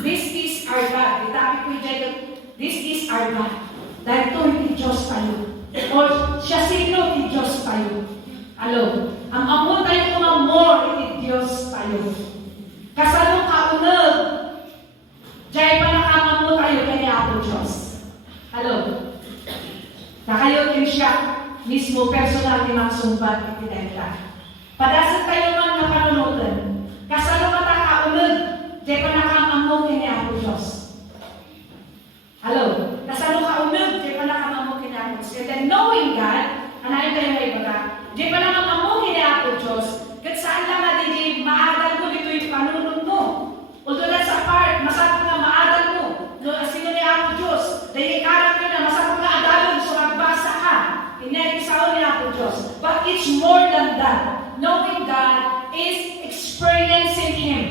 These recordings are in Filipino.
this is our God. Itabi ko yung this is our God. Dahil ito hindi Diyos tayo. O siya sino hindi Diyos tayo. Alo, ang amo tayo kung amor hindi Diyos tayo. Kasano kaunag, dahil panakaman mo tayo kaya ako Diyos. Alo, na kayo din siya mismo personal ni magsumbat itinenta. Padasat kayo man na panunutan. Kasano matakaunag, dahil panakaman mo kaya ako Diyos. Alo, kasano kaunag, dahil panakaman mo kaya ako Diyos. And then knowing God, anayin kayo na ibaga, dahil panakaman mo kaya ako Diyos, kat saan lang natin dahil maagal ko dito yung panunod mo. Although that's a part, masapag nga maagal mo. No, sino niya ako Diyos? Dahil ikarap ka na, masapag nga adalog, so magbasa ka. Inaisaw niya ako Diyos. But it's more than that. Knowing God is experiencing Him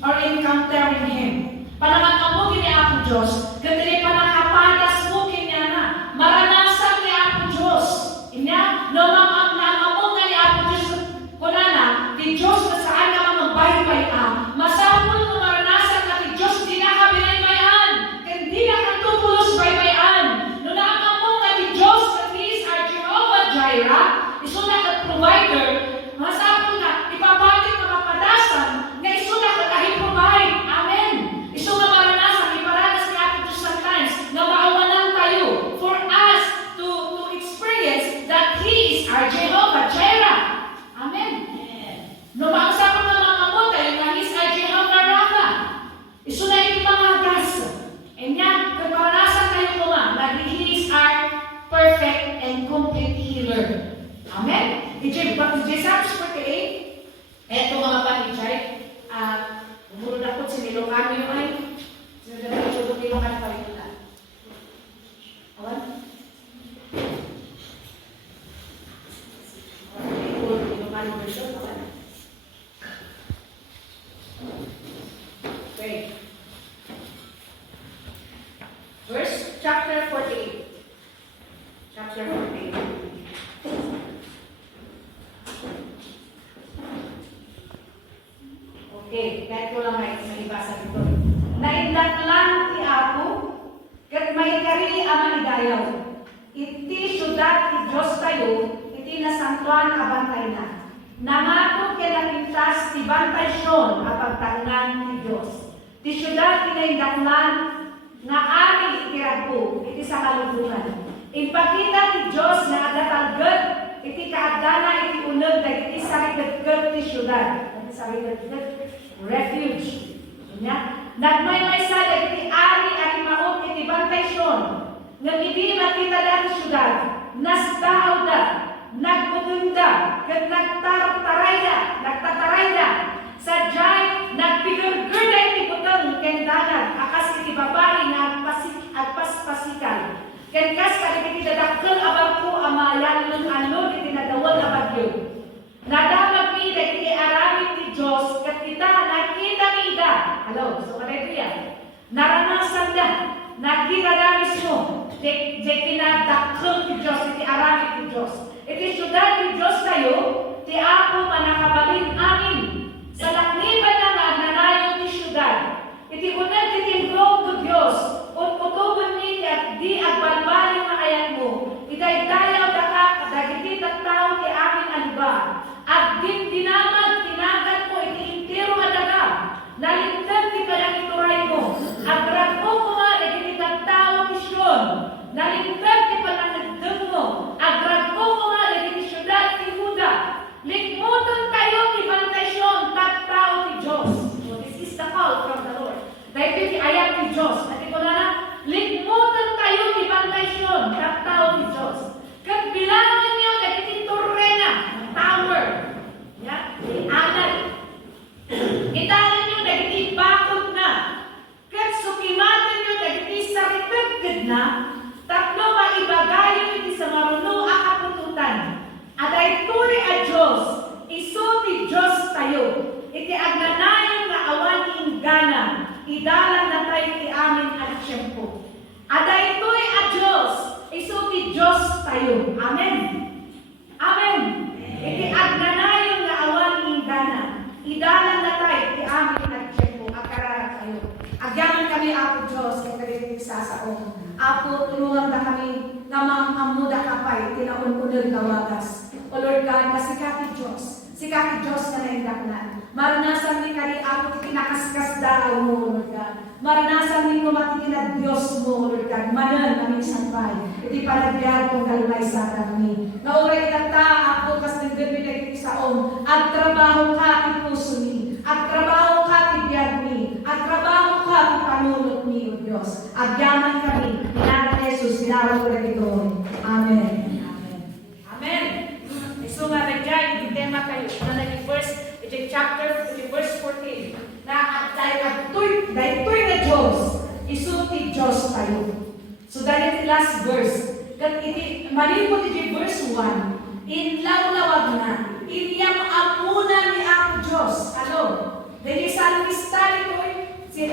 or encountering Him. Panangamukin niya ako Diyos, katili panakapadas mo kanya na. Maranasan niya ako Diyos. Inya, no mamamamamong nga niya ako Diyos. Kunana, di Diyos na saan nga mamabaybay-an. Masapon mo maranasan na di Diyos di na ka binaybayan. Hindi na ka tutulos baybayan. No naamamong nga di Diyos that He is our Jehovah Jireh, iso na ka provider, masapon na ipapalit na mapadasan na iso na ka kahit provide. Amen. Iso nga maranasan, iparanas niya ako Diyos sometimes na maawanan tayo for us to experience that He is our Jehovah Jireh. Amen. No mausapang na mga mo tayo na He is our Jehovah Rapha. Iso na yung mga gas. And yan, kung maranasan tayo mo nga, na He is our perfect and complete healer. Amen. Psalms 48, eto mga panijay, umurod ako sinilokan nyo ay, sinilokan pa rin na. Awan? Sinilokan mo rin doon, awan? Okay. Verse, chapter 48. Chapter 48. Okay, kahit ko lang may ibasa dito. Naindaklan ti Apo, kat may karili aman idayaw. Iti syudad ti Diyos tayo, iti nasangtuan abantay na. Nangato kinakiptas ti bantay syon apagtangan ti Diyos. Ti syudad ti naindaklan nga ari iti ragpo, iti sa kalubungan. Ipakita ti Diyos na adatalgad, iti kaadana iti uneg na iti sarigad-gad ti syudad. Iti sarigad-gad refuge. Nagmay-may sada iti ari maot iti bantay syon. Nagidi makita da ti syudad. Nasdahaw da, nagbugunda, kat nagtataray da. Sadyay, nagpigurgurda iti butang kendanan, akas iti babae na agpaspasikan. Kenkas kadipiti dadakkel abarko amayan ng anod iti nadawal na bagyo. Nadamag mi iti aramid ti Diyos kat kita nakita ni ida. Hello, so kada ito yan. Naranasan da, nakita da mismo. Di kinadakkel ti Diyos, iti aramid ti Diyos. Iti syudad ti Diyos tayo, ti Apo manakabalin amin. Sa lakniban na nga nanayon ti syudad. Iti unag ti timplong ti Diyos. Utubon ni at di agbalbalin na ayat mo. Idaydayaw daka, dagiti tattaw ti amin aliba. At din dinamag, tinagat mo, iti intiro adaga. Nalintag ti kadang ituray mo. Agrag mo kuma, iti tattaw ti syon. Nalintag ti pananagdag mo. Agrag mo kuma, iti syudad ti Huda. Likmutan kayo ti bantasyon, tattaw ti Diyos. So this is the call from the Lord. Dahil ti ayat ti Diyos. At ito na, likmutan kayo ti bantasyon, tattaw ti Diyos. Kat bilangan niyo, dagiti turrena, tower. Anad. Itanan niyo, dagiti bakod na. Kat sukimatan niyo, dagiti saripagkad na. Tatlo maibagayo iti sa maruno akapututan. At ay turi a Diyos, iso ti Diyos tayo. Iti agnanayon na awan inggana. Idalan na tayo ti amin at siyempo. At ay turi a Diyos, iso ti Diyos tayo. Amen. Amen. Iti agnanayon na awan inggana. Idalan na tayo ti amin at siyempo. Akarara tayo. Agyan sasaong. Apo, tulungan na kami na maamuda kapay, tinaununod na wagas. O Lord God, na sikati Diyos na naindaknan. Maranasan ni kari ako kinakaskas daw mo, Lord God. Maranasan ni kumatikin Diyos mo, Lord God. Manan aming sampay. Iti panagbiyan kong galmay sa kami. Nauray kata ako kas nagdabi na isaon. At trabaho ka ti puso ni. At trabaho ka ti biyag ni. At trabaho ka ti panunot ni, O Diyos. Agyaman kami. Pinanang Jesus, binawag ko na ito. Amen. Amen. So nga nagyay, yung tema kayo. Na naging verse, yung chapter, yung verse 14. Na dahil na Diyos, isuti Diyos tayo. So dahil last verse, malipot yung verse 1, inlawlawag na, inyang amuna ni Apo Diyos. Ano? Dahil salmista nito,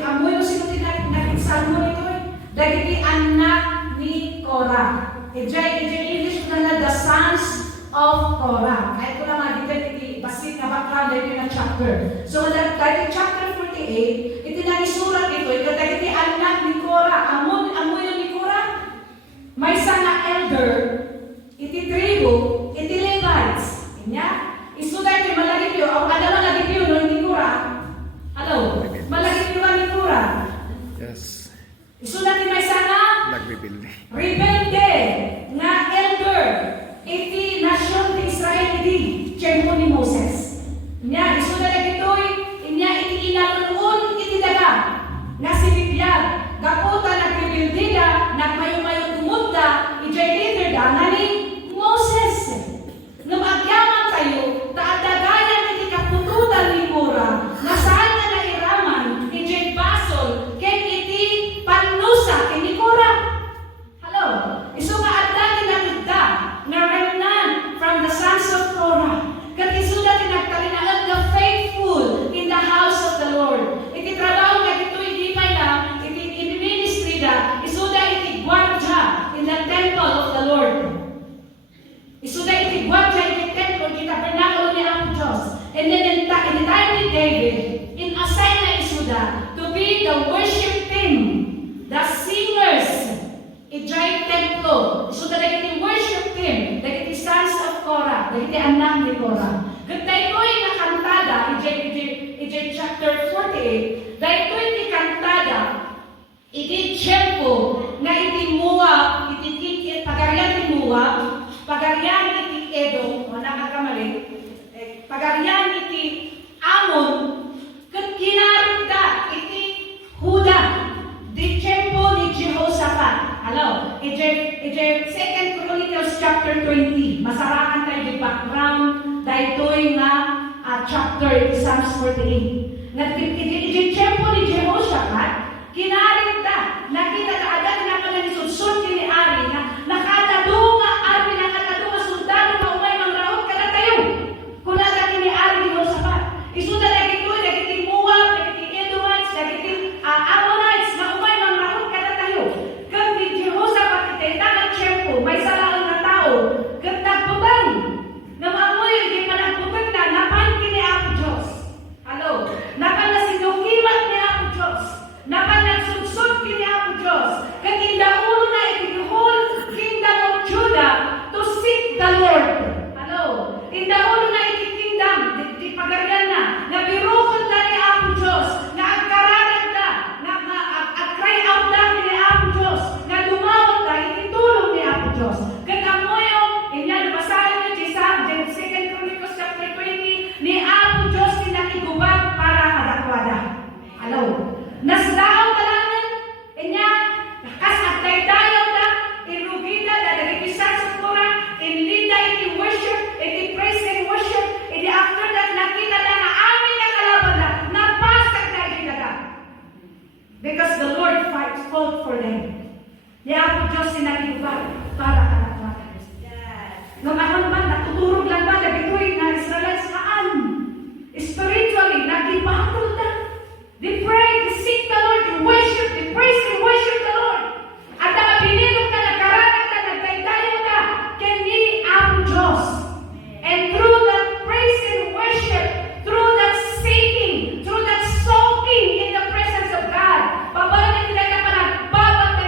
amoy mo sinuti na salmo nito, dahil anak ni Korah. Ejay English na the sons of Korah. Kahit ko lang dito, basit na background dahil na chapter. So, dahil chapter 48, ito na isurat ito, dahil anak ni Korah. Amoy ni Korah, may sana elder, iti tribo, iti Levites. Inya? Isuda ito, malagip yun. Ang ada malagip yun, ni Korah. Hello? Malagip yun ni Korah. Yes. Isuda ito may sana Nagbibildi. rebelde nga elder. Iti nasyon ti Israel iti tiyempo ni Moses. Inya, isuda na ito'y, inya iti inalunun iti daga. Nga sinipyag, gaputa nagbibildiga, nagmayo-mayo tumunda, ijay leader da, nga ni Moses. Namagyaman tayo, taadagayan iti kapututan ni Korah, na saan na nairaman, ijay basol, ken iti panusa, ken ni Korah. Hello? Isu nga adda tinatugda, na remnant from the sons of Korah. Kat isuda tinagtalinaan the faithful in the house of the Lord. Iti trabaho nga dito hindi pa lang, iti ministry da, isuda iti gwardya in the temple of the Lord. Isuda iti gwardya iti temple, iti tabernakulo ni Apo Diyos. And then in the time ni David, in assign na isuda to be the worship team, the singers, ijay templo. So dahil worship team, dahil sons of Korah, dahil anak ni Korah. Gantay ko yung nakantada, ijay chapter 48, dahil ko yung kantada, iti tiyempo, na iti Moab, iti pagaryan ni Moab, pagaryan iti Edom, o nakakamali, pagaryan iti Amon, kinarinda iti Huda, di tiyempo ni Jehoshaphat. Hello, ije 2 Chronicles chapter 20. Masarakan tayo di background dahil nga chapter Psalms 48. Ije tiyempo ni Jehoshaphat, kinarinda, nakita kaagad na panalisod-sod ni Ari, na nakatadunga Ari, nakatadunga sundalo na umay mang raot kada tayo. Kulaga ni Ari Jehoshaphat. Isuda lagi ito, lagi Moab, lagi Edomites, lagi Ammonites, na umay mang raot kada tayo. Kung di Jehoshaphat iti tanang tiyempo, may salaan na tao, kung nagputang, na maamoy, hindi pa nagputang na, napan kini Apo Diyos. Hello? Napan na sinukimat ni Apo Diyos. Napan nagsudsud kini Apo Diyos. Kung indaulo na iti the whole kingdom of Judah to seek the Lord. Hello? Indaulo na iti kingdom, di pagaryan na, na birukod na ni Apo Diyos, na agkararan ka, na ag-cry out na ni Apo Diyos, na lumawag na ititulong ni Apo Diyos. Kagamoyo, inyan, basahin nyo sa 2 Chronicles chapter 20, ni Apo Diyos tinakigubag para kadakwada. Hello? Nasdaaw ka lang, inya, kas agdaydayaw na, irugida, dadalipisan sa Korah, inlinda, iti worship, iti praise and worship, iti after that, nakita na na amin na kalaban na, napasag na ginada. Because the Lord fought for them. Ni Apo Diyos sinakigubag para kadakwada. Nung ahon ba, natuturog lang ba, nabituin na Israelites kaan? Spiritually, nag-battle na. They pray, they seek the Lord, they worship, they praise and worship the Lord. At nakapinilog ka, nagkaranag ka, nagdaydayo ka, kani ang Diyos. And through that praise and worship, through that seeking, through that soaking in the presence of God, babalik nila ka pa nagbabat na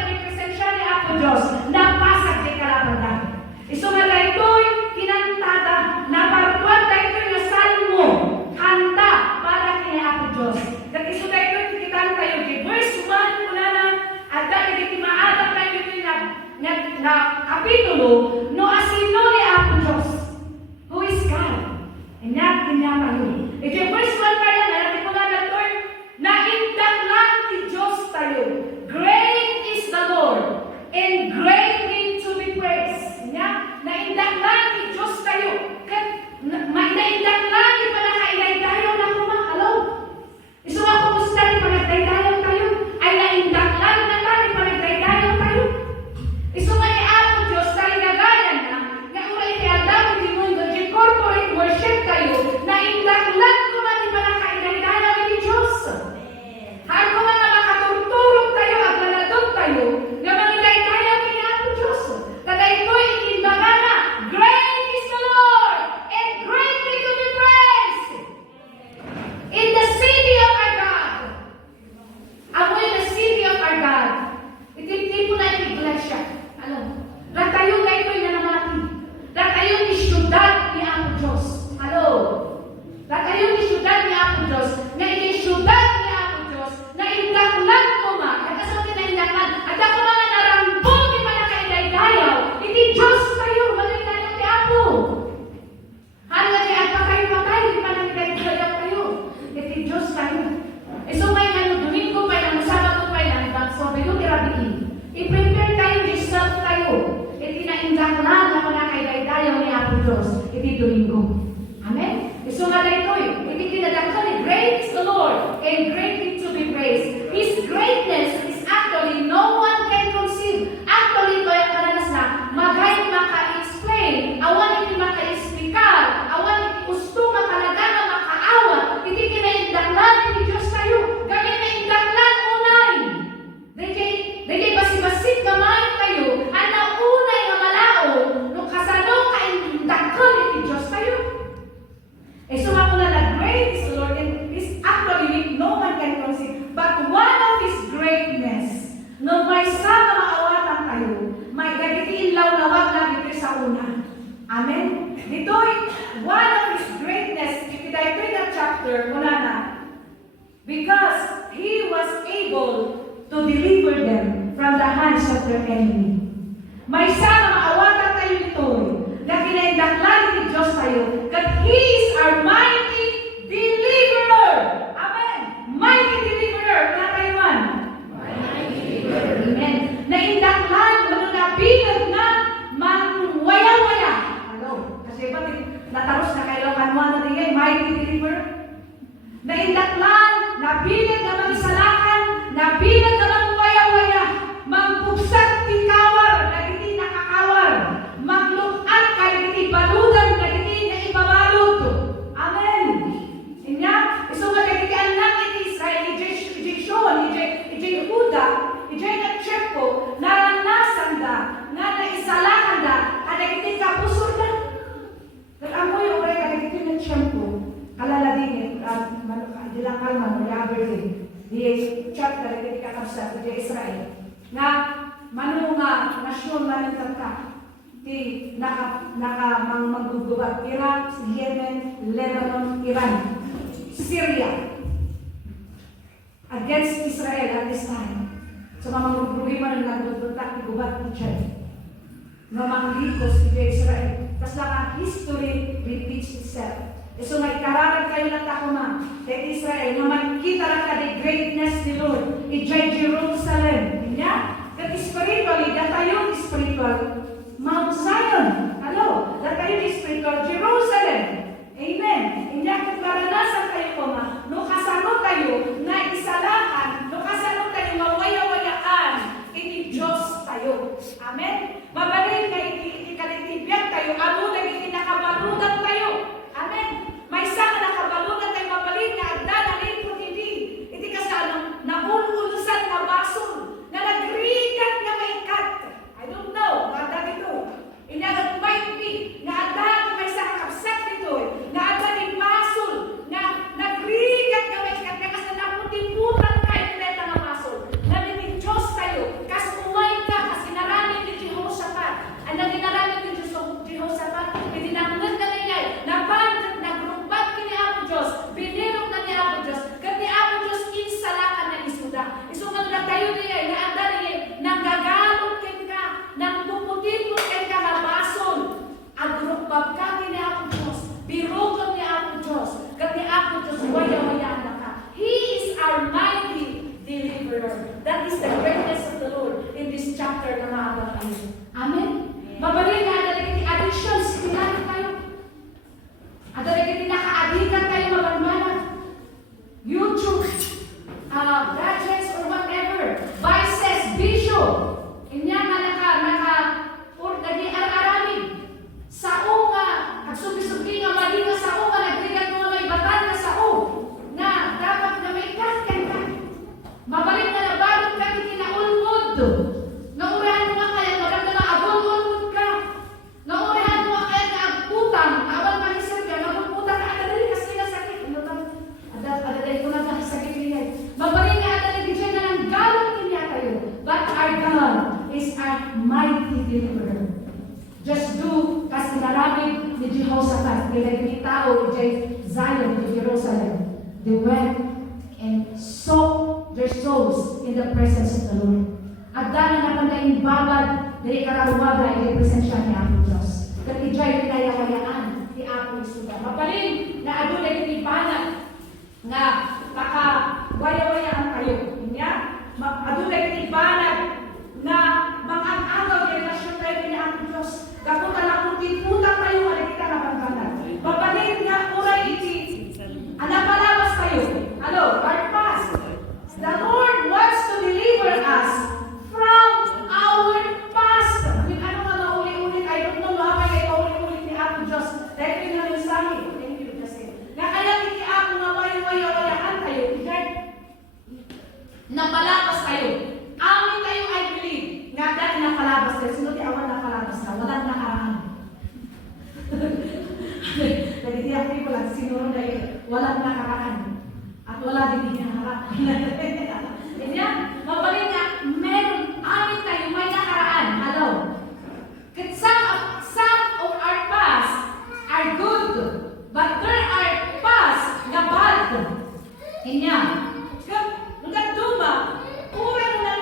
to deliver them from the hands of their enemy. May sana maawatan tayo nito na kinaindaklan ni Diyos tayo that He is our mighty deliverer. Amen. Mighty deliverer. Na tayo man. Mighty deliverer. Amen. Naindaklan, nabilag na waya-waya. Ano? Kasi ba nataros na kailangan mo na din mighty deliverer? Naindaklan, nabilag na magisalakan, nabilag na waya-waya, magpugsat ti kawar, nagiti nakakawar, maglukat ka, nagiti baludan, nagiti na ibabalod. Amen. Inya, iso nga nagiti anak ni Israel, ni Joshua, ni Yehuda, ni Nagchepo, naranasan da, nga naisalakan da, nagiti kapusod da. Nag-amoy o kaya nagiti Nagchepo, kalala din, dilang kalman, mayaber din. Di chat ka nagiti kakabsa, di Israel. Nga, mano nga, nasyon manang ka, di maggugubat, Iraq, Yemen, Lebanon, Iran, Syria, against Israel at this time. So, mga problema na nagdudutak, igubat ni Chad. Nga mga likos di Israel. Tapos lang ang history repeats itself. So may kararag kayo ng takuma kay Israel na makikita lang ka the greatness ni Lord i-jay Jerusalem. Kanya? Kat spiritually, datayon spiritual Mount Zion. Ano? Datayon spiritual Jerusalem. Amen. Kanya kung karanasan kayo po ma, no kasano tayo na isalakan, no kasano tayo mawaya-wayaan, iti Diyos tayo. Amen. Mabalik na ikalitibyak tayo, amo na nakabaludan tayo. Amen. May isa na nakabalunan tayo mabalik na agda na lingkod hindi. Iti kasano, nabululusan na basol, na nagrigat na may kat. I don't know, agda dito. Inagat might be, na agda may isa kakabsat dito. Na agda may basol, na nagrigat na may kat. Na kasi naputi-putan kayo nila na basol. Na may Diyos tayo. Kasi umay ka, kasi naranin ni Jehoshaphat. Ang naginaranin ni Jehoshaphat, hindi nangunod na niyay, nabandat na grumpag kini Apo Diyos, binirok na ni Apo Diyos, kati Apo Diyos insalakan na isuda. Isungan na tayo niyay, naanda niyay, nanggagalot kin ka, nang puputin mo kin ka na bason, ang grumpag ka kini Apo Diyos, birukot ni Apo Diyos, kati Apo Diyos, waya-waya na ka. He is our mighty deliverer. That is the greatness of the Lord in this chapter na maabot tayo. Amen? Mabalik na ada lagi additions, tinatay tayo. Ada lagi naka-adikan tayo mabagmana. YouTube, gadgets or whatever, vices, bisyo. Inya or lagi arami. Sao nga, agsubi-subi nga mali nga sao nga, nagrigat mo may batan na sao, na dapat na may kaskan ka. Mabalik na nabalot ka, kitinaulmod. Naurahan mo nga kaya, maganda na abon-ulmod ka. Naurahan mo nga kaya na agputang, awal mahisap ka, magputang ka, adadali kasi nasakit. Ano ba? Adadali ko na sakit niya. Mabalik nga adadali dyan na ng galot niya kayo. But our God is our mighty deliverer. Just do, kasi naramid ni Jehoshaphat, kaya ni tao ni Zion, ni Jerusalem. They went and soaked their souls in the presence of the Lord. At dahil na pandaing babad, dahil kararuwada ay presensya ni Apo Diyos. Kat ijay kinayawayaan ni Apo Isuga. Mapaling na ado na itibanat nga waya-wayaan kayo. Inya? Ado na itibanat na mag-ang-agaw yung relasyon tayo ni Apo Diyos. Kapunta na kung tiputan tayo, wala kita na pagbanat. Mapaling nga uray iti. Anapalabas tayo. Hello, our past. The Lord wants to deliver us from our past. Kung ano nga naulit-ulit, I don't know mga kaya paulit-ulit ni Apo Diyos. Dahil ko yung mensahe. Thank you, kasi. Na kaya hindi ako nga waya-wayaan tayo. Napalabas tayo. Amin tayo, I believe. Nga dahil napalabas tayo. Sino di awan napalabas ka? Walang nakaraan. Nagitiyak ko lang, sinuro na yun. Walang nakaraan. At wala din niya nakaraan. Kanya, mabalik nga, meron, amin tayo, may nakaraan. Hello? Some of our past are good, but there are past na bad. Kanya, nung duma, ura nung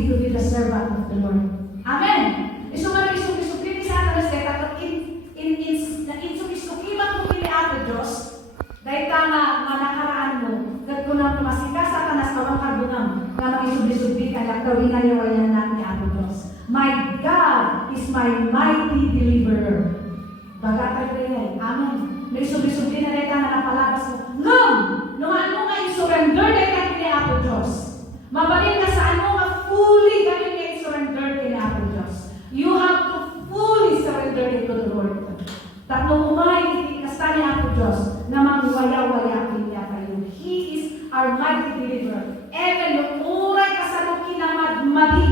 worthy to be the servant of the Lord. Amen. Iso man isugisukin sa atin sa tatot insukisukiman mo kini ato Diyos. Dahil nga nakaraan mo, nagkunang masika sa tanas kawang karbunam nga mag-isubli-subli kaya kawinan niya wayan natin ato Diyos. My God is my mighty deliverer. Bagatay ko yan. Amen. May subli-subli na rin ka na napalabas mo. Ngam! Nung ano nga i-surrender na rin kini ato Diyos. Mabalin ka sa ano nga fully galing na i-surrender kini ato Diyos. You have to fully surrender it to the Lord. Tatlong umay, ikasta niya ato Diyos na mangwaya-waya kanya kayo. He is our mighty deliverer. Even yung uray kasalukin na magmali,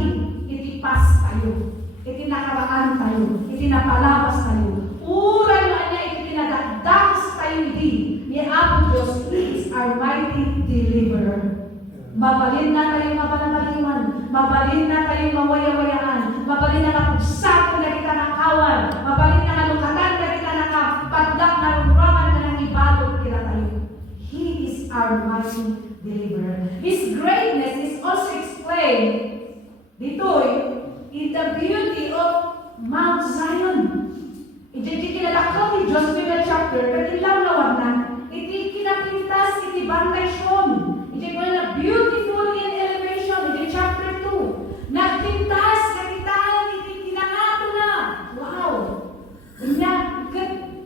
itipas tayo. Itinakaraan tayo. Itinapalabas tayo. Uray na niya, itinadagdags tayo din. Ni ato Diyos, He is our mighty deliverer. Mabalin na tayong mapanangaliman. Mabalin na tayong mawaya-wayaan. Mabalin na kapugsak na kita nakawan. Mabalin na kalukatan na kita nakapadlak na rumraman na nang ibalot kita tayo. He is our mighty deliverer. His greatness is also explained dito in the beauty of Mount Zion. Iti kinalakaw ni Joshua chapter, katilaw na wala. Iti kinapintas, iti bantay siyon. Iti ko na beautiful in elevation, iti chapter 2. Nagpintas, nakitaan, iti kinangato na. Wow!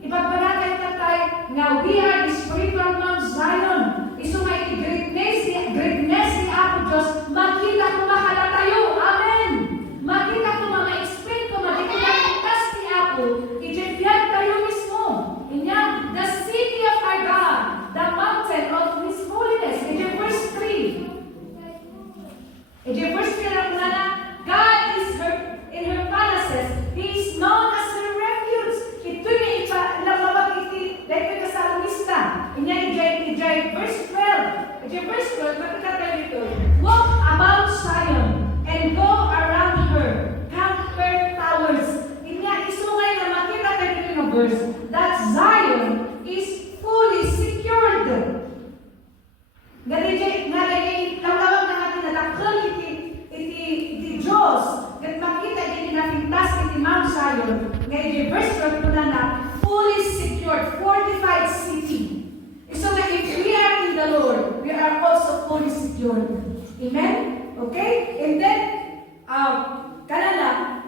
Ipagpagakay ka tayo, nga we are the spiritual Mount Zion. Iso nga iti greatness ni Apo Diyos, makita ko makala tayo. Amen! Makita ko ma-explain ko, makita pintas ni Apo, iti biyan tayo mismo. Inya, the city of our God, the mountain of His holiness. Iti verse 3. Iti verse 3 na kuna na, God is in her palaces. He is known as her refuge. Ito yung ilalawag iti, dahil ka sa lista. Inya, iti verse 12. Iti verse 12, makita tayo dito. Walk about Zion and go around her. Count her towers. Inya, isungay na makita tayo dito yung verse. That Zion is fully secured. Ganyan, lalawag na natin na lakal iti Diyos. Gat makita iti napintas iti Mount Zion. Ngayon, verse 12 na na, fully secured, fortified city. So that if we are in the Lord, we are also fully secured. Amen? Okay? And then, kanana,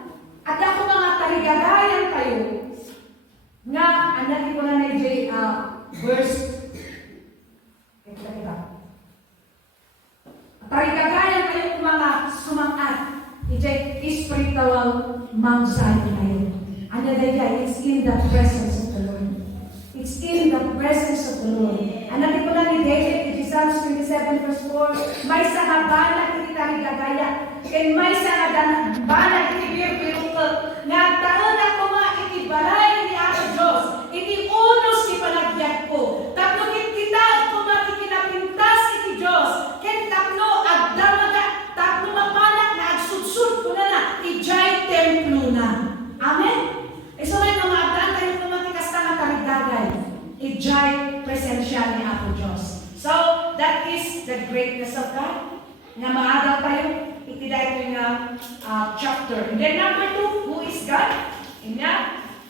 at ako mga taligagayan tayo, nga, anak ko na na verse, taligagayan tayo kung mga sumangat, spiritual Mount Zion tayo. Ano dahil, it's in the presence of the Lord. It's in the presence of the Lord. Anak ko na ni David, in Psalms 27 verse 4, may sahabana iti taligagaya, and may sahabana iti birbirukot, nga taon ako nga iti balay ni Apo Diyos, iti unos ni panagbiag ko, tapno kita ko nga ikinapintas iti Diyos, ken tapno agdamaga, tapno mapanak na agsudsud ko na ijay templo na. Amen? So may mga agdaan tayo kumatikas na taligagay, ijay presensya ni Apo Diyos. So, that is the greatness of God. Nga maadaw tayo, itida ito yung chapter. And then number 2, who is God? And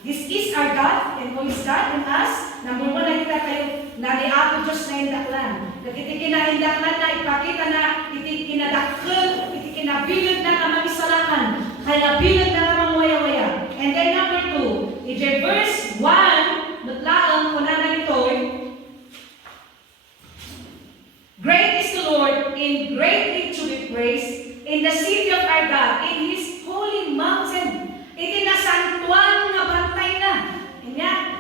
this is our God, and who is God in us? Number 1, nakita tayo na ni Apo Diyos na indaklan. Iti kinaindaklan na ipakita na iti kinadakkel, iti kinabilid na nga mag-isalakan. Kaya nabilid na nga mangwaya-waya. And then number 2, iti verse 1, naglaang ko na ito, great is the Lord, and greatly to be praised, in the city of our God, in His holy mountain. Iti nasantuan nga bantay na.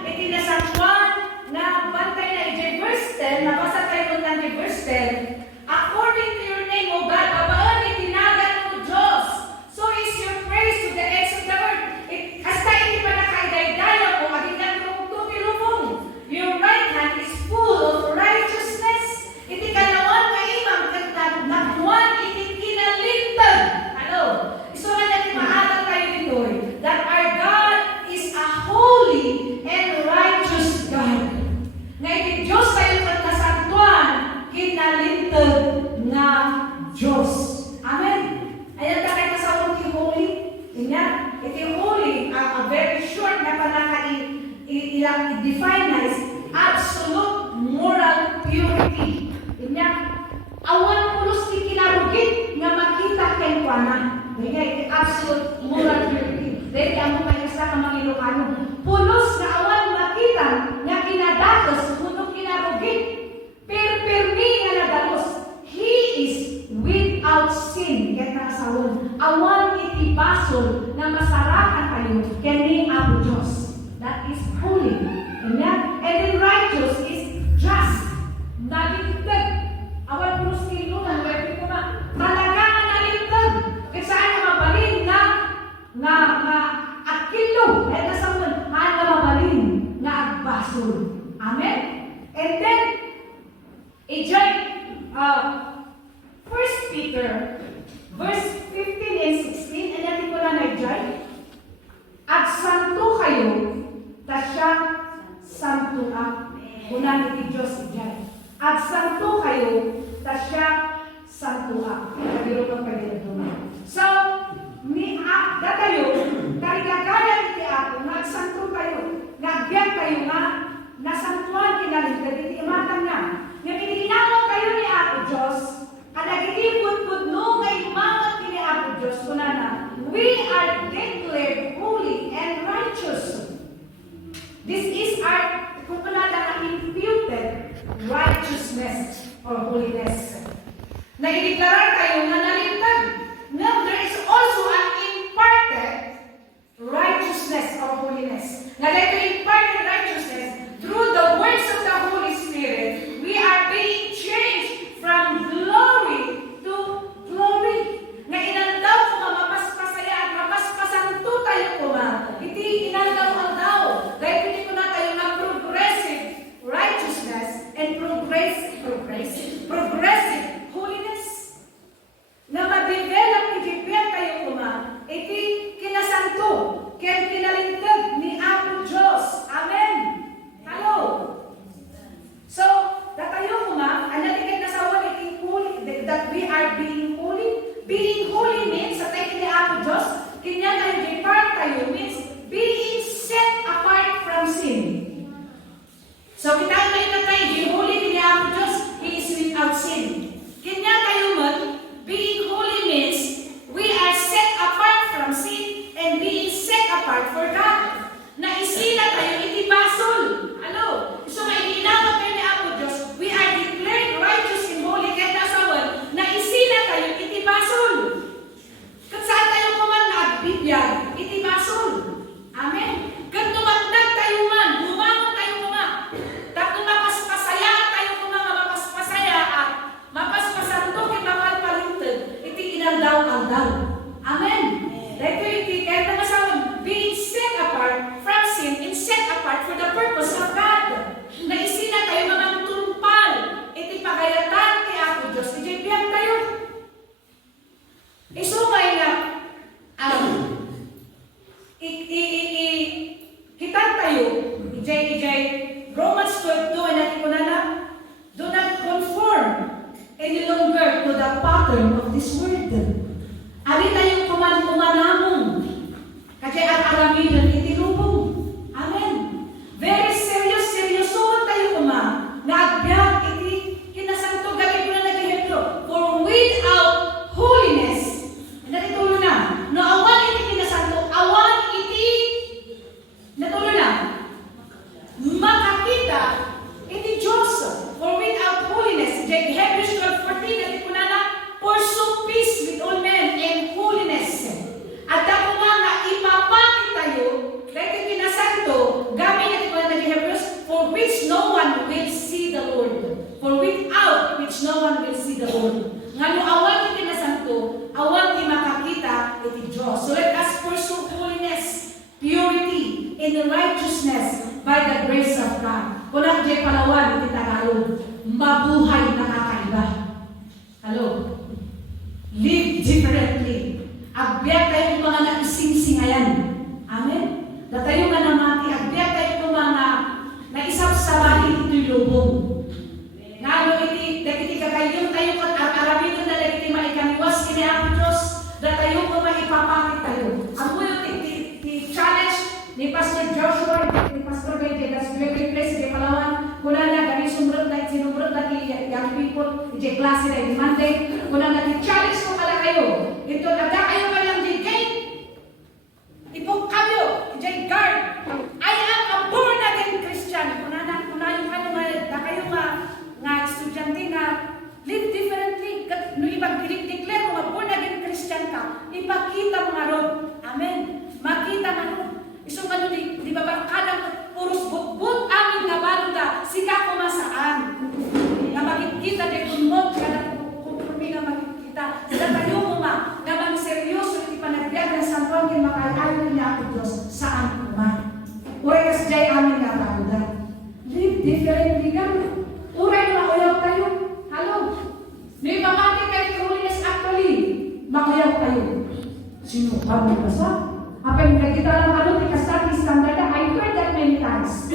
Iti nasantuan nga bantay na. Iti verse 10, nabasa tayo ng verse 10, according to your name, O God, babaan itinagan mo Diyos. So is your praise to the ends of the earth. Hasta iti pa nakaidaydaya mo, agingan mo tumilubong. Your right hand is full of righteousness. Iti kalawan nga imam, nagnuan iti kinalintag. Ano? that it defines absolute moral purity. Inya, awan pulos ti kinarugit nga makita kay kuana. Dahil absolute moral purity. Dahil ang mga isa ka mga Ilocano, pulos na awan makita nga kinadatos kuno kinarugit. Permi nga nadalos. He is without sin. Kaya nakasawon. Awan itibasol na masarakan kayo kani Apo Diyos. That is holy. Amen? And then righteous is just. Naligtad. Awan pulos kinunan. Wala ko ba? Talaga nga naligtad. Kaya saan na mabalin na akilo. Kaya nasawon. Haan na mabalin na agbasol. Amen? And then, Ijay, 1 Peter, verse 15 and 16, and natin ko na Ijay, at santo kayo, tasya santo ka. Una ni Diyos Ijay. At santo kayo, tasya santo ka. Kabiro ka pwede na. So, datayo, karigagayan iti ako, nga santo kayo, nagbiyan kayo nga, nasantuan kinaligtad, iti imatang na. Nga piniginawa kayo ni Apo Diyos, kadagitipod-pod no ngay mga kini Apo Diyos, kuna na, we are declared holy and righteous. This is our, kung kuna na imputed righteousness or holiness. Na ideklara kayo na naligtad. Now, there is also an imparted righteousness or holiness. Nga dito imparted righteousness, through the works of the Holy Spirit, we are being changed from glory to glory. Nga inandaw ko nga mapaspasaya at mapaspasanto tayo ko nga. Iti inandaw ang daw. Dahil pili ko na tayo ng progressive righteousness and progressive holiness. Na ma-develop i-develop tayo ko nga. Iti kinasanto, kaya kinalintag ni Apo Diyos. Amen. Hello. So, datayo mo nga, natigay na sa one, that we are being holy. Being holy means, sa tayo ni Apo Diyos, kanya tayo depart tayo means being set apart from sin. So, kita na tayo, being holy ni Apo Diyos, He is without sin. Kanya tayo man, being holy means we are set apart from sin and being set apart for God. Na isina tayo, itibasol. Ano? So, may ginawag kayo ni Apo Diyos, we are declared righteous and holy kahit nasawan, na isina tayo, itibasol. Kung saan tayo kuman na agbibyan, itibasol. Amen? Kung tumatnag tayo man, bumangon tayo kuma. Tapos mapaspasaya tayo kuma, mapaspasaya at mapaspasanto kay mapalpalintad, iti inaldaw-aldaw. Amen? Dahil ko iti, kahit nasawan, being set apart from sin and set apart for the purpose of God. Na isina tayo mga tumpal. Iti pagayatan ni Apo Diyos. Iti biyag tayo. Isumay na kitan tayo. Ijay Romans 12:2 natin ko na do not conform any longer to the pattern of this world. Ari tayong kumanamong. Kasi ang aramidan itilubong. Amen. Very seryoso tayo kuma. Naagbyag iti kinasanto gabi ko na nag-ehemplo. For without holiness, natitulo na. No, awan iti kinasanto, awan iti natulo na. Makakita iti Diyos. For without holiness, Hebrews 12:14, natitulo na, pursue peace with all men and holiness. At ako nga ipapakit tayo, dahil kinasanto, gamit natin ko na Hebrews, for which no one will see the Lord. For without which no one will see the Lord. Nga no awan iti kinasanto, awan ti makakita iti Diyos. So let us pursue holiness, purity, and righteousness by the grace of God. Kung ang di palawan iti Tagalog, mabuhay na kakaiba. Hello? Live differently. Agbiyak tayo mga naising-singayan. Amen? Datayo nga namati, agbiyak tayo mga naisap-sabahin ito'y lubong. Nga iti, dagiti kakayong tayo at arabito na dagiti maikamiwas kini Apo Diyos, datayo maipapakit tayo. Ang muna ti challenge ni Pastor Joshua, ni Pastor pastor kay that's very place di Palawan. Kuna na kami sumrot na sinumrot na young people di klase na Monday. Kuna na challenge ko pala kayo. Ito ada kayo kayang di gate. Ipo kayo di guard. I am a born again Christian. Kuna yung ano na kayo nga estudyante na live differently. No ibang declare mo born again Christian ka. Ipakita mo nga ron. Amen. Makita nga ron. Isang ano di ba kadang puros but amin na baluda sika kumasaan. Na makikita di kumot kada kumprumi nga makikita. Sa tayo mo ma na mang seryoso iti panagbiag ng San Juan kay makalayo niya ako Diyos saan kuma. Uray kas jay amin nga baluda. Live differently ka. Uray na makuyaw tayo. Hello. Di mamati kayo holiness actually. Makuyaw tayo. Sino kami ka sa? Apa yang kita dalam halu dikasar di standar, I heard that many times.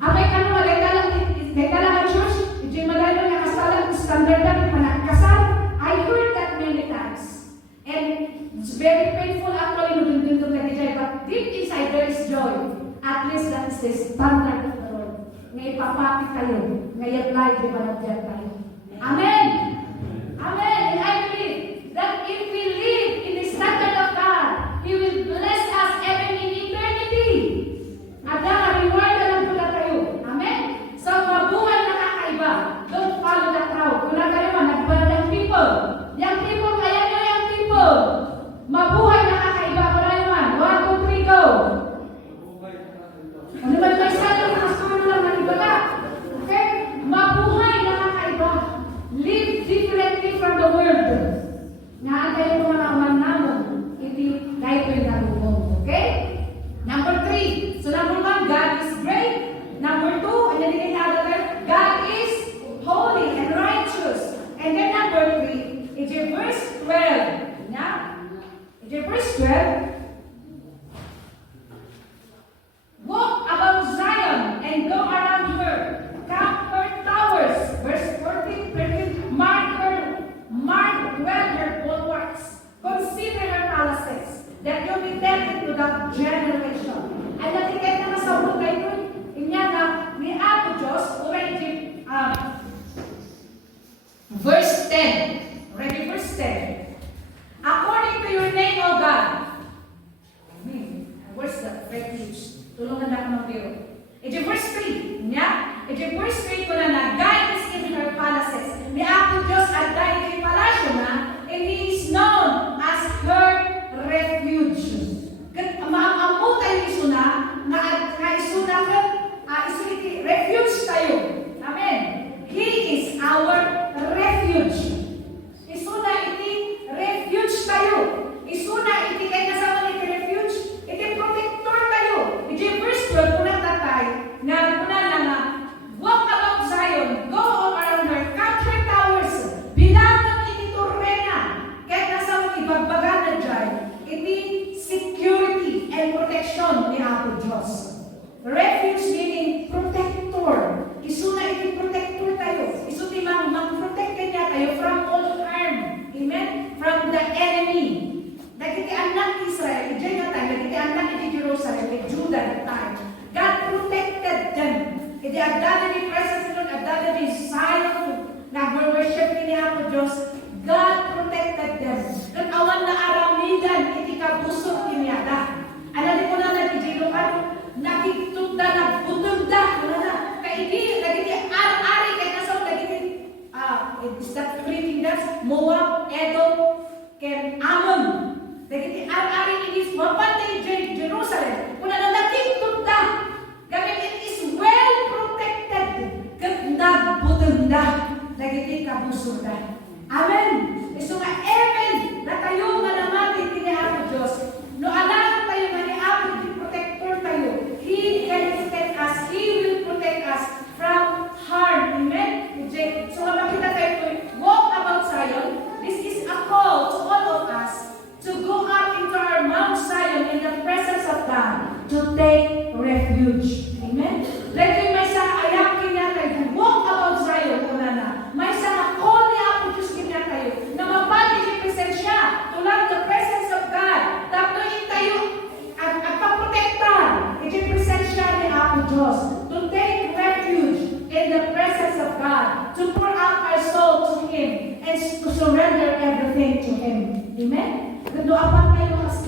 Apa yang kamu dalam church, jadi madalo yang kasar di standar di mana kasar, I heard that many times. And it's very painful actually nudun kejay, but deep inside there is joy. At least that is the standard of the Lord. Ngay papapit tayo, ngay apply di panagyan tayo. Amen. Amen. And I believe that if we live in the standard of God, He will bless us even in eternity. Ada nga reward na lang pula tayo. Amen? So, mabuhay na kakaiba. Don't follow the crowd. Kung na kayo man, nagbala ng people. Young people, kaya nyo young people. Mabuhay na kakaiba. Kung na man. 1, 2, 3, go. Ano ba yung standard na kasuno lang ng iba ka? Okay? Mabuhay na kakaiba. Live differently from the world. Naantay mo mga naman kahit yung nalulong. Okay? Number 3. So number 1, God is great. Number 2, and then in another, God is holy and righteous. And then number 3, it's your verse 12. Yeah? It's your verse 12. Walk about Zion and go around her. Count her towers. Verse 14, 13. Mark well her bulwarks. Consider her palaces, that you be tempted to that generation. Ay natikit na sa ulo kayo, inya na ni Apo Diyos, already, verse 10. Ready, verse 10. According to your name, O God. Where's the refuge? Tulungan na ako ng biro. It's verse 3. Inya? It's verse 3 ko na God is in her palaces. Ni Apo Diyos at dahil kay palasyo na, and He is known as her refuge. Maamu tayo isuna, na isuna ka, isuniti, refuge tayo. Amen. He is our refuge. Isuna iti, refuge tayo. Isuna iti, kahit nasama iti refuge, iti protector tayo. Iti verse 12, punang tatay, na punan na nga, walk about Zion, go all around her, country towers, bilangan iti turena, kahit nasama ibagbagan na dyan, iti security and protection ni Apo Diyos. Refuge meaning protector. Isuna iti protector tayo. Isuti mag-protect kanya tayo from all harm. Amen? From the enemy. Nagiti anak Israel, dyan nga tayo, nagiti anak iti Jerusalem, iti Judah that time. God protected them. Iti adada ni presence nun, adada ni Zion, nag-worship ni Apo Diyos, God protected them. At awan na aramidan, iti kabusok kiniyada. Alam ko na nagkijilukan, nakikitugda, nagbutugda, wala na. Kaidi, nagiti ar-ari, kaya nasaw, nagiti, is that three kingdoms? Moab, Edom, Ken, Ammon. Nagiti ar-ari, inis, mapantay Jerusalem. Kung na nakikitugda, gamit it is well protected. Kat nagbutugda, nagiti kabusugda. Amen. So nga, amen, na tayo nga naman itinihan ng Diyos. No alam tayo nga ni Apo, protector tayo. He can protect us. He will protect us from harm. Amen? So nga makita tayo ito, walk about Zion. This is a call to all of us to go up into our Mount Zion in the presence of God to take refuge. Amen? Like may sa ayak kinatay, walk about Zion. May sa call ni Apo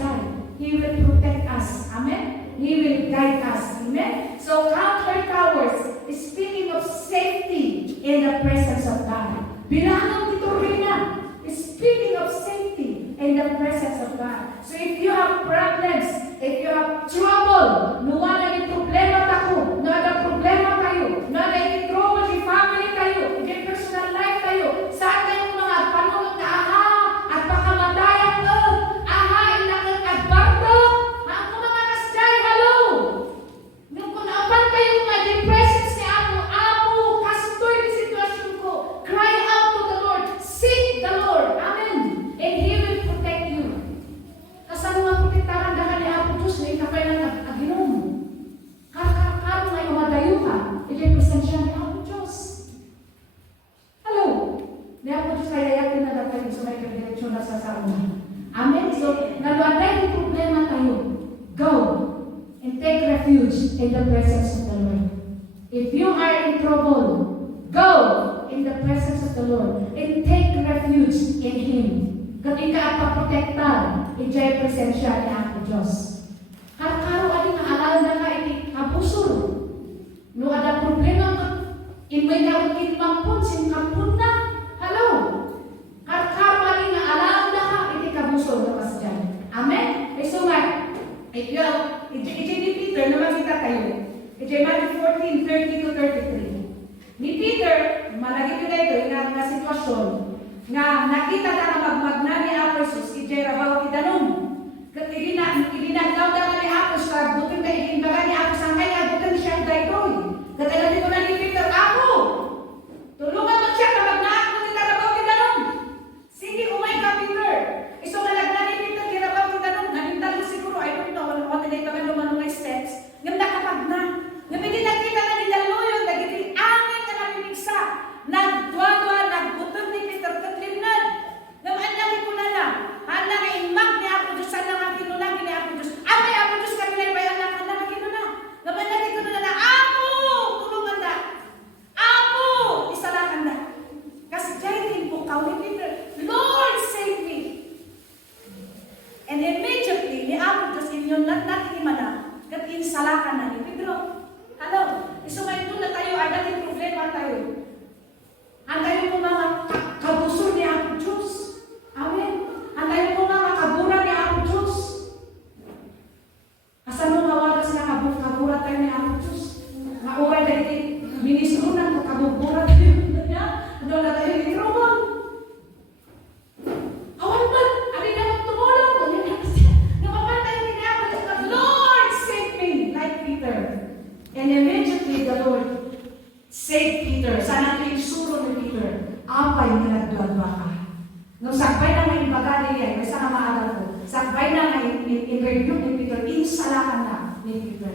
God. He will protect us. Amen? He will guide us. Amen? So counter towers is speaking of safety in the presence of God. Bilangan dito rin na is speaking of safety in the presence of God. So if you have problems, if you have trouble, no wala yung problema tayo, no ada problema tayo, no ada yung trouble sa family tayo, yung personal life tayo, saan tayong mga panulong na aha, at pakamatayang aha, ilangan at bardo, ang mga kasday, hello! Nung kung naapan kayong ma-depression si Apo, kastoy ni sitwasyon ko, cry out to the Lord, seek the Lord, amen, and He will protect you. Kasano nga protektaran dahil ni Apo Diyos na ikapay ng aginom. Karo nga yung madayo ka, ito'y presensya ni Apo Diyos. Hello? Ni Apo Diyos kaya yakin na dapat sa may kagdiretsyon na sa sarungan. Amen? So, naluanay yung problema tayo. Go and take refuge in the presence of the Lord. If you are in trouble, go in the presence of the Lord and take refuge in Him. Kung ika-paprotektar, ijay presensya ni Apo Diyos. Karo-karo aling naalala na ka, abusol. No ada problema ka, imay na kinmampun, sinkampun na. Hello? Karo-karo aling naalala na ka, kabusol na pas dyan. Amen? So nga, ijay ni Peter, naman kita tayo. Ijay Matthew 14, 30 to 33. Ni Peter, malagi ko na ito, nga sitwasyon, nga nakita na magmagna ni Apo Jesus, ijay rabaw idanong. Ilinaglaw na ni Apo sa butin na ilinbaga ni Apo sa kanya, butin siya ang daytoy. Katagati ko na ni Peter, Apo! Tulungan mo siya, kamagna ako ni rabaw idanong. Sige, umay ka, Peter. Iso malagna ni Peter, ni rabaw idanong. Nanintal ko siguro, I don't know, wala ko tinay taman naman ng steps. Ngayon nakapagna. Ngayon nakita na ni Daluyon, nagiging angin na namimigsa. Nagdwa-dwa, nagbutog ni Peter Katlinan. Naman namin ko na lang. Hala nga imag ni Apo Diyos, sana nga kinulang ni Apo Diyos. Amay Apo Diyos kami na ibayan lang, hala nga kinulang. Naman namin ko na lang, Apo! Tulungan na. Apo! Isalakan na. Kasi dyan po kaw ni Peter, Lord, save me. And immediately, ni Apo Diyos, inyon natin imana, kat insalakan na ni Pedro. Hello? Isumay doon na tayo, ada yung problema tayo. Antayin mo mga kabusor ni Apo Diyos. Amen. Antayin mo mga kabura ni Apo Diyos. Asa mo mawagas na kabura tayo ni Apo Diyos. Mauray dahil ministro na kabura tayo. Ano na tayo ni Roman? Awan ba? Ano na magtumulong? Napapan tayo ni Apo Diyos. Lord, save me. Like Peter. And immediately the Lord saved Peter. Sana ito yung suro ni Peter. Apay na nagdua-dua ka. Nung sakbay na may ibaga niya, may sa kamaaral ko, sakbay na may in-review ni Peter, insalakan na ni Peter.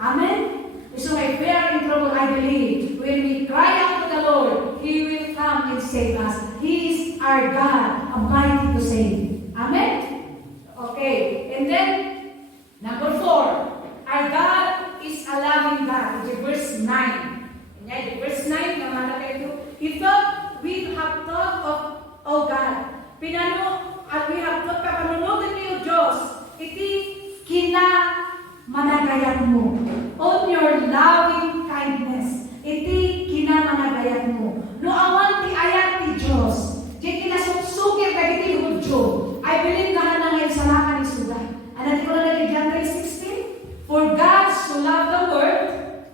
Amen? So if we are in trouble, I believe, when we cry out to the Lord, He will come and save us. He is our God, mighty to save. Amen? Okay. And then, number 4, our God is a loving God. It's verse 9. Yan, verse 9, naman natin ito. He thought we have thought of, oh God, pinano, at we have thought ka panunutin niyo, Diyos, iti kina managayat mo. On your loving kindness, iti kina managayat mo. No awan ti ayat ti Diyos, di kinasuksukir ka iti hudyo. I believe na hanang sa lakan ni Suda. Anan ko na lagi John 3:16, for God so loved the world,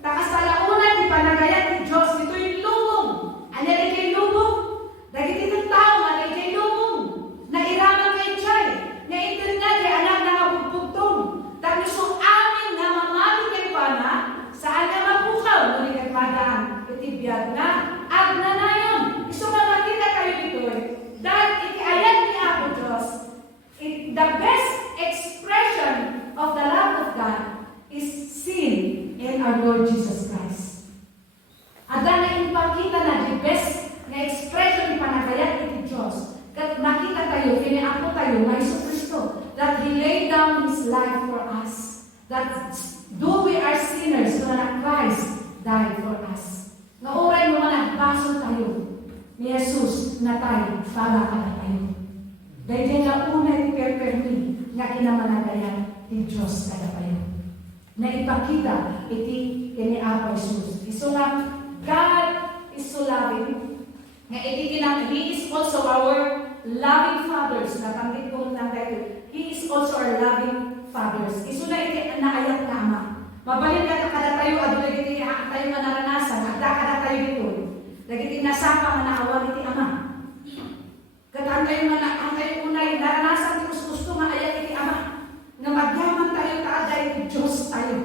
takasalauna di panagayat ni Diyos, ito yung lubong. Ano na kay lubong? Dagit itong tao, ano kay lubong? Nairaman kay Chay, na ito na di anak na kapugpugtong. Tapos yung amin na mamali kay Pana, saan na mapukaw, nuri kay Padaan, itibiyag na, agna na yun. Gusto nga makita kayo dito dahil ikiayat ni Apo Diyos, the best expression of the love of God is seen in our Lord Jesus Christ. Ada na ipakita na the best na expression ni panagayat iti Diyos. Kat nakita tayo, kiniapo tayo, na Isu Kristo, that He laid down His life for us. That though we are sinners, na Christ died for us. Nga oray mo nagbaso tayo ni Jesus na tayo, para ka na tayo. Dahil yan na una iti perpermi, nga Dahil naman nagaya, ti Diyos kada kayo. Na ipakita, iti kini Apo Jesus. So nga, God is so loving. Nga iti kinang, He is also our loving fathers. Natanggit ko lang dahil, He is also our loving fathers. Iso na iti naayat na Ama. Mabalik ka kada tayo, ado lagi iti tayo nga naranasan, agda kada tayo dito. Lagi iti nasapa nga naawan iti Ama. Kataan tayo nga ang tayo unay, naranasan iti gusto nga ayat iti Ama. Nga magyaman tayo taada iti Diyos tayo.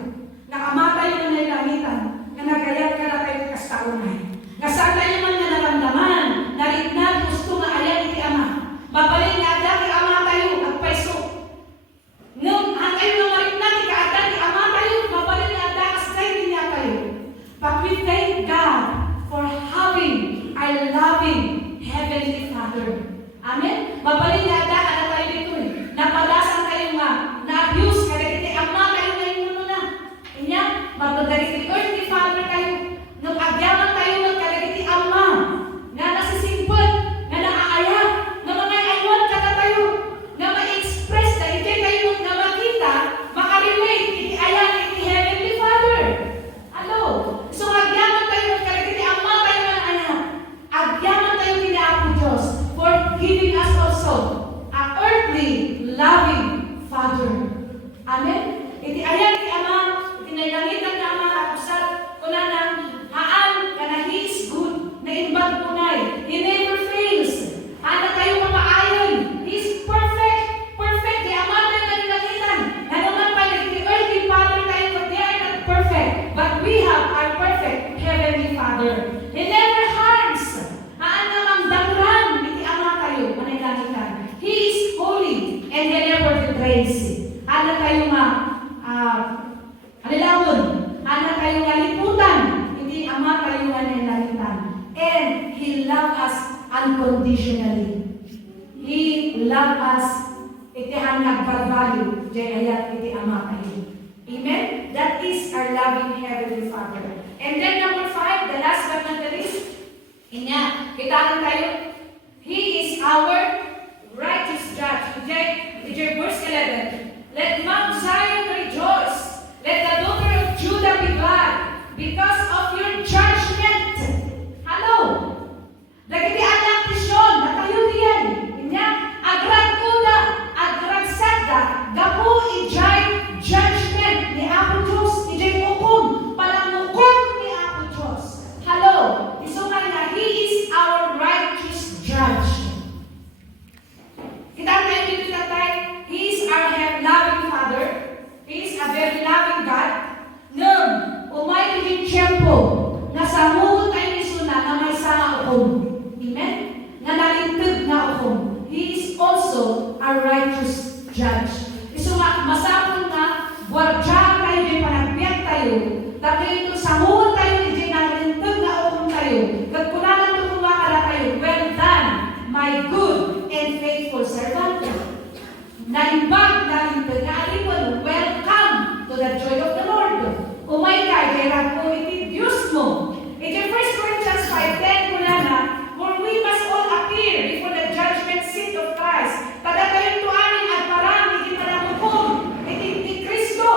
Nga Ama tayo nga nailangitan, nga nagayat ka na tayo kastaunay. Nga saan tayo man nga naramdaman, naritnag gusto nga ayat iti Ama. Mabalik nga agda iti Ama tayo, agpaiso. Nung ang tayo nga maritnag iti agda iti Ama tayo, mabalik nga agda kasday niya tayo. But we thank God for having our loving Heavenly Father. Amen? Mabalik nga agda kada tayo dito eh. Napadasan tayo nga, na-abuse, kada kiti Ama tayo na yung muno na. Inya, mabagay kiti earthly Father tayo. Nung agyaman tayo ng kada kiti Ama, nga nasisimpot, nga naaayat, nga mga aywan kada tayo, nga ma-express na iti kayo nga makita, makarelate, iti ayat, iti Heavenly Father. Hello? So agyaman tayo ng kada kiti Ama tayo nga ayat. Agyaman tayo kini Apo Diyos for giving us also a earthly, loving Father. Amen? Iti ayat iti Ama, iti nailangitan na Ama, akusat, kuna na, haan, kana He is good, na imbag punay, He never fails. Ana tayo mamaayon, He is perfect, perfect, di Ama tayo nailangitan. Nanuman pa, iti earthly Father tayo, but they are not perfect. But we have our perfect Heavenly Father. He never harms. Haan namang dangran, iti Ama tayo, manailangitan. He is holy, and He never betrays. Ana tayo nga, alilawon. Ana tayo nga liputan. Hindi Ama tayo nga nailangitan. And He loved us unconditionally. He loved us, iti hanag value, jay ayat iti Ama tayo. Amen? That is our loving Heavenly Father. And then number 5, the last but not the least, inya, kita tayo, He is our righteous judge. Ije verse 11. Let Mount Zion rejoice. Let the daughter of Judah be glad because of your judgment. Hello. Dagiti anak ti Sion, natayo diyan. Inya, agrag kuda, agrag sadda, gapu ijay judgment ni Apo Diyos, ijay hukum, palang hukum ni Apo Diyos. Hello. Isuman na, He is our righteous judge. Kita tayo dito tatay, He is our loving Father. He is a very loving God. Nung umay iti tiyempo, nga samuot tayo ni Suna na may sama hukom. Amen? Nga nalintag na hukom. He is also a righteous judge. Iso nga, masapon nga, buwardyan tayo di panagbiyak tayo, dahil ito samuot tayo ni di nalintag na hukom tayo. Kagkunanan ito kumakala tayo, well done, my good and faithful servant. Naimbag na lintag na alipon, welcome to the joy of the Lord. Umay ka, kaya po iti Diyos mo. Iti 1 Corinthians 5:10 ko na, for we must all appear before the judgment seat of Christ. Pada kayo tuanin at parang iti panamukom, iti Kristo,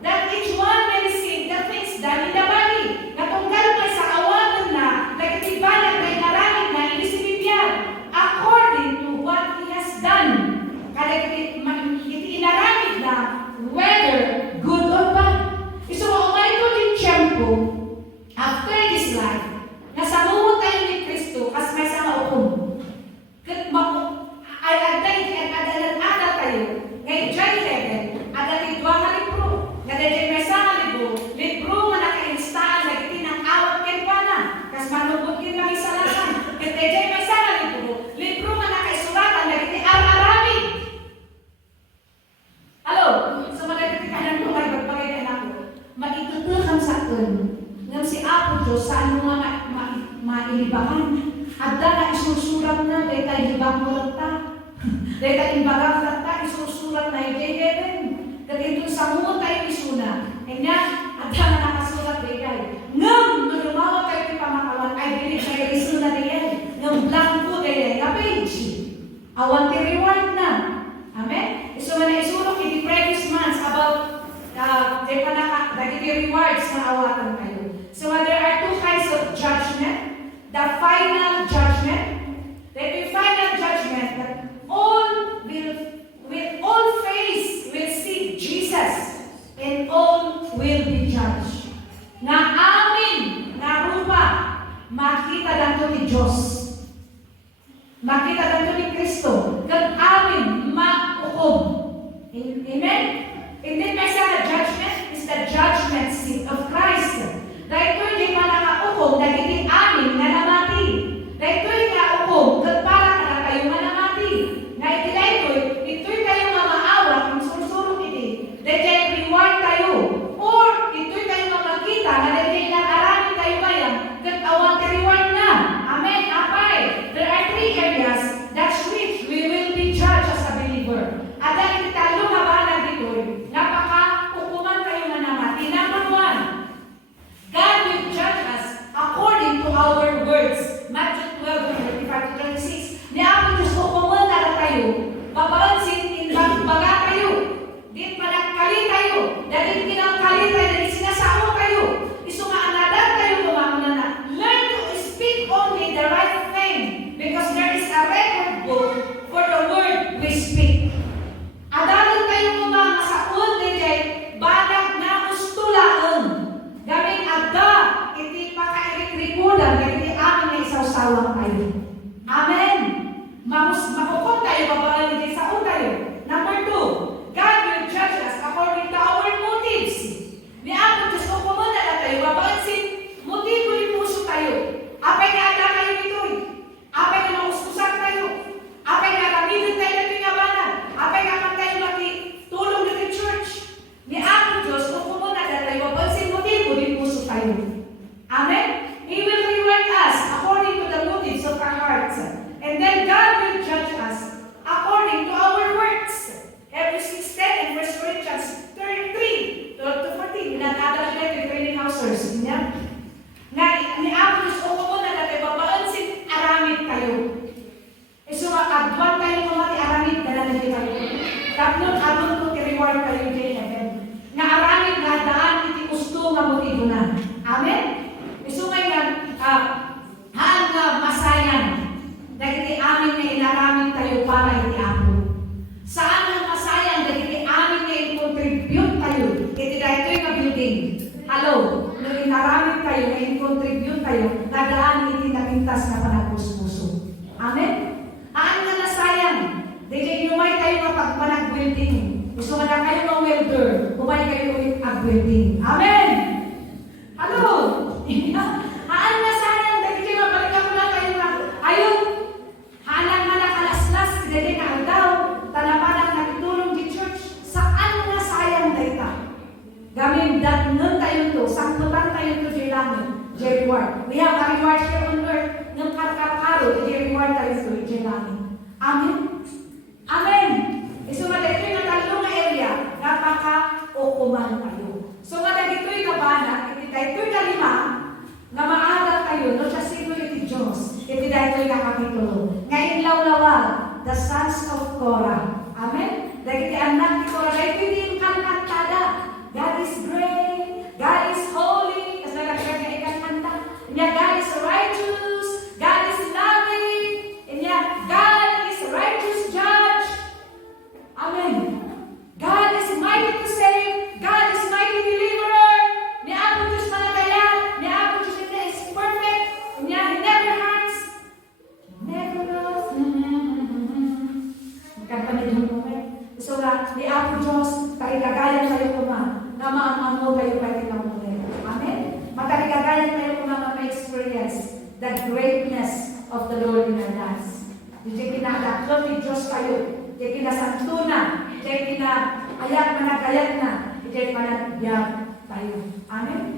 that each one may receive the things done in the body. Natunggal pa sa awanan na, nagkitibalan may naramit na inisipipyan, according to what He has done. Kada iti inaramid na whether good or bad. Iso maumay ko din tiyempo after this life na samuot tayo ni Kristo kas may sama hukom. Ay agday at adalan tayo ngay jay heaven adat idwa nga libro nga dayjay may sama libro nga naka-instaan na iti ng awat ken pana kas manubot kin lang isalasan ket dayjay may sama libro nga naka-isuratan na iti ar-aramid. Hello, so magagati ka ng lumay, bagpagay na anak ko. Maitutukan sa akin, ng si Apo Diyos, saan mo nga mailibakan. At na isusurat na, dahil tayo libak mo lang ta. Dahil tayo imbagak lang ta, isusurat na yung heaven. Dahil ito sa muot tayo isuna. Kanya, at na nakasurat dahil. Ngam, nulumawa kayo ni pamakawan, ay bilig kayo isuna dahil. Ngam, blanco dahil, na page. Awan ti reward na. Amen? So, na isurok di pa dagiti rewards na awatan kayo. So there are two kinds of judgment. The final judgment. The final judgment that all face will see Jesus and all will be judged. Na amin na rupa makita danto ni Diyos. Makita danto ni Kristo. Kag amin maukom. Amen? And then may sa judgment is the judgment seat of Christ. Dahil ito'y di pa nakaukom, dagiti amin na namati. Dahil ito'y nakaukom, kag para na kayo manamati. Na ito'y kayo nga maawat, ang surusurong iti. Dahil reward tayo. Or ito'y kayo nga makita, na dahil nag-aramin tayo bayan, kag awang reward na. Amen? Apay. There are three areas that which we will be judged as a believer. At dahil talo nga ba na dito'y, napaka-ukuman kayo na namati. Number one, God will judge us according to our words. Matthew 12:35-36. Ni ako Diyos ko pumunta na tayo, babalansin baga kayo, di panagkali tayo, dahil kinangkali tayo, dahil sinasamo kayo, iso nga anadan tayo kumamuna na. Learn to speak only the right thing, because there is a record book for the word we speak. Adalan tayo kumama sa ulit kay badag na ustulaon. Gamit ada, iti pakairikrikulan, iti amin na isaw-sawang tayo. Amen. Makukom tayo, babaan iti sao tayo. Number two, God will judge us according to our motives. Ni ako, Diyos ko pumunta na tayo, babaan motibo ni puso tayo. Apay nga ada kayo nito'y. Apay nga mauskusan tayo. Apay nga ramidin tayo na pingabanan. Apay nga man tayo tulong na church. Ni ako, Diyos ko pumunta na tayo, babaan motibo ni puso tayo. Amen? He will reward us according to the motives of our hearts. And then God will judge us according to our works. Hebrews 6:10 and 1 Corinthians 33-14. Nanadal natin training houses. Nga, ni Apos o kumuna natin, babaansin, aramid kayo. So, agwan kayo kumati aramid, dalalan kayo. Tatlong abon ko reward kayo din heaven. Nga aramid nga daan, iti gusto nga motibo na. Amen? So, ngayon, haan nga masayan. Dagiti amin nga inaramid tayo para iti ako. Saan nga masayang dagiti amin nga i-contribute tayo. Iti dahito yung building. Hello, nung inaramid tayo nga i-contribute tayo, nadaan iti napintas na panagpuso-puso. Amen? Haan nga nasayang. Dagiti inumay tayo nga pagpanag-building. Gusto nga na kayo ng welder, umay kayo ulit ag-building. Amen? Hello? Haan nga sayang. Dagiti mabalik ako na kayo nga. Ayun, halang nga nakalaslas, dili na daw, tanapanak nagtulong di church, saan nga sayang dayta? Gamin datnon tayo to, sangkutan tayo to di langit, di reward. We have a reward here on earth, ng karkakaro, di reward tayo to di langit. Amen? Amen! So nga dito yung natalong na area, napaka-ukuman tayo. So nga dito yung nabana, dito yung kalima, nga maagal tayo, no siya siguro iti Diyos, iti dito yung kakapitulo. Ngayon lawlawa, the sons of Korah. Amen? Dagiti anak ni Korah, dahil hindi yung kantada. God is great, God is holy, kasi nagkakita nga ikakanta. Niya, God is righteous, God is loving, niya, God is righteous judge. Amen. God is mighty to save, God is mighty deliverer. Ni ako Diyos managayan, ni ako Diyos is perfect, niya, He never hurts, never knows. Magkagpamid mo mo. So nga, ni ako Diyos, tarigagayan kayo kuma, na maamamo kayo pwede na mo. Amen? Matarigagayan kayo kuma ma-experience the greatness of the Lord in our lives. Hindi kinakakot ni Diyos kayo, hindi kinasantuna, hindi kinayat managayat na, hindi managayat tayo. Amen?